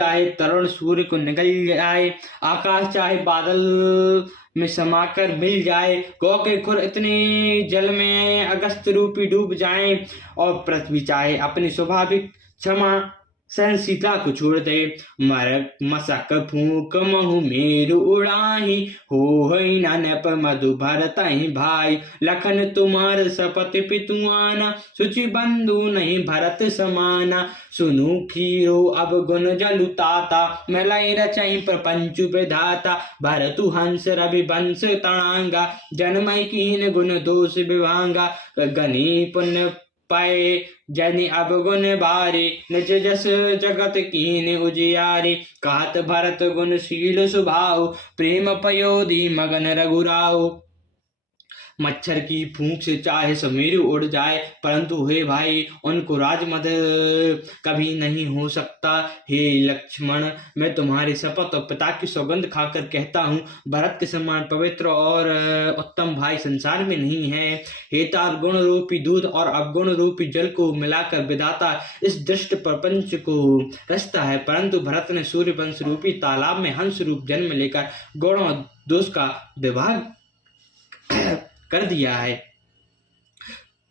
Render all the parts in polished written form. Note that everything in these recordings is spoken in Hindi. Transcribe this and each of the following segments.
चाहे तरुण सूर्य को निगल जाए, आकाश चाहे बादल में समाकर मिल जाए, गौ के खुर इतने जल में अगस्त रूपी डूब जाए, और पृथ्वी चाहे अपनी स्वाभाविक क्षमा सहनशीलता को छोड़ दे। मरक मसक फूक महु मेरु उड़ाही, हो न नप मधु भरतहि भाई। लखन तुम्हार सपति पितुआना, सुचि बंधु नहीं भरत समाना। सुनु खीरो अब गुण जलु ताता, मिलाई रचई प्रपंच विधाता। भरतु हंस रवि वंश तणांगा, जन्मय कीन गुण दोष विभांगा। गनी पुण्य पाए जनि अवगुण बारे, निज जस जगत कीन उजियारे। कहत भरत गुणशील स्वभाव, प्रेम पयोधि मगन रघुराव। मच्छर की फूंक से चाहे समीर उड़ जाए, परंतु हे भाई उनको राजमद कभी नहीं हो सकता। हे लक्ष्मण, मैं तुम्हारी शपथ और पिता की सौगंध खाकर कहता हूँ, भरत के समान पवित्र और उत्तम भाई संसार में नहीं है। हे तार गुण रूपी दूध और अवगुण रूपी जल को मिलाकर विधाता इस दृष्ट प्रपंच को रचता है, परंतु भरत ने सूर्य वंश रूपी तालाब में हंस रूप जन्म लेकर गुण और दोष का विभाग कर दिया है।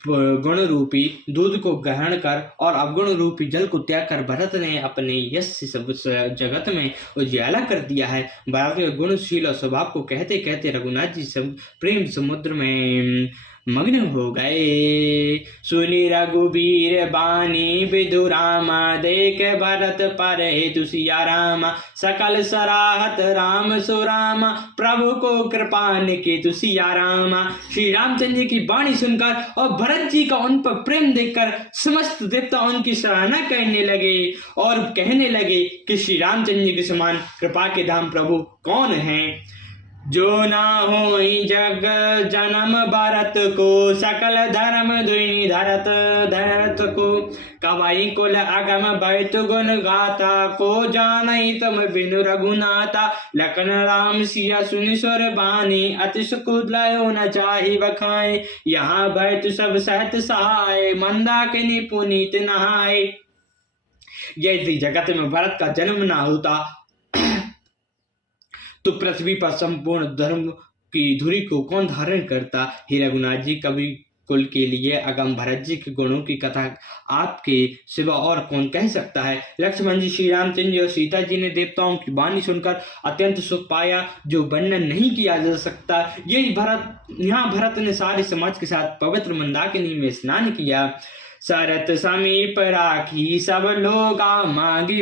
गुण रूपी दूध को ग्रहण कर और अवगुण रूपी जल को त्याग कर भरत ने अपने यश से सब जगत में उजियाला कर दिया है। भरत के गुणशील और स्वभाव को कहते कहते रघुनाथ जी सब प्रेम समुद्र में मग्न हो गए। सुनी रघुबीर बानी विदुरामा, देख भरत पर हेतु सिया रामा। सकल सराहत राम सुरामा, प्रभु को कृपा निकेतु सिया रामा। श्री रामचंद्र जी की वाणी सुनकर और भरत जी का उन पर प्रेम देखकर समस्त देवता उनकी सराहना करने लगे और कहने लगे कि श्री रामचंद्र जी के समान कृपा के धाम प्रभु कौन है। जो ना हो जग जन्म भरत को, सकल धर्म दुनि धरत धरत को। कवि कुल अगम बैत गुण गाता, को जानई तुम बिनु रघुनाथा। लखन राम सिया सुनि सुर बानी, अति सुख लयो न चाहि बखाए। यहाँ बैत सब सहत सहाय, मंदाकिनी पुनीत नहाए। यदि जगत में भरत का जन्म ना होता तो पृथ्वी पर संपूर्ण धर्म की धुरी को कौन धारण करता। हे रघुनाथ जी, कवि कुल के लिए अगम भरत जी के गुणों की कथा आपके सिवा और कौन कह सकता है। लक्ष्मण जी, श्री रामचंद्र और सीता जी ने देवताओं की वाणी सुनकर अत्यंत सुख पाया, जो वर्णन नहीं किया जा सकता। यही भरत ने सारे समाज के साथ पवित्र मंदाकिनी में स्नान किया। शरत समीप राखी सब लोग मांगी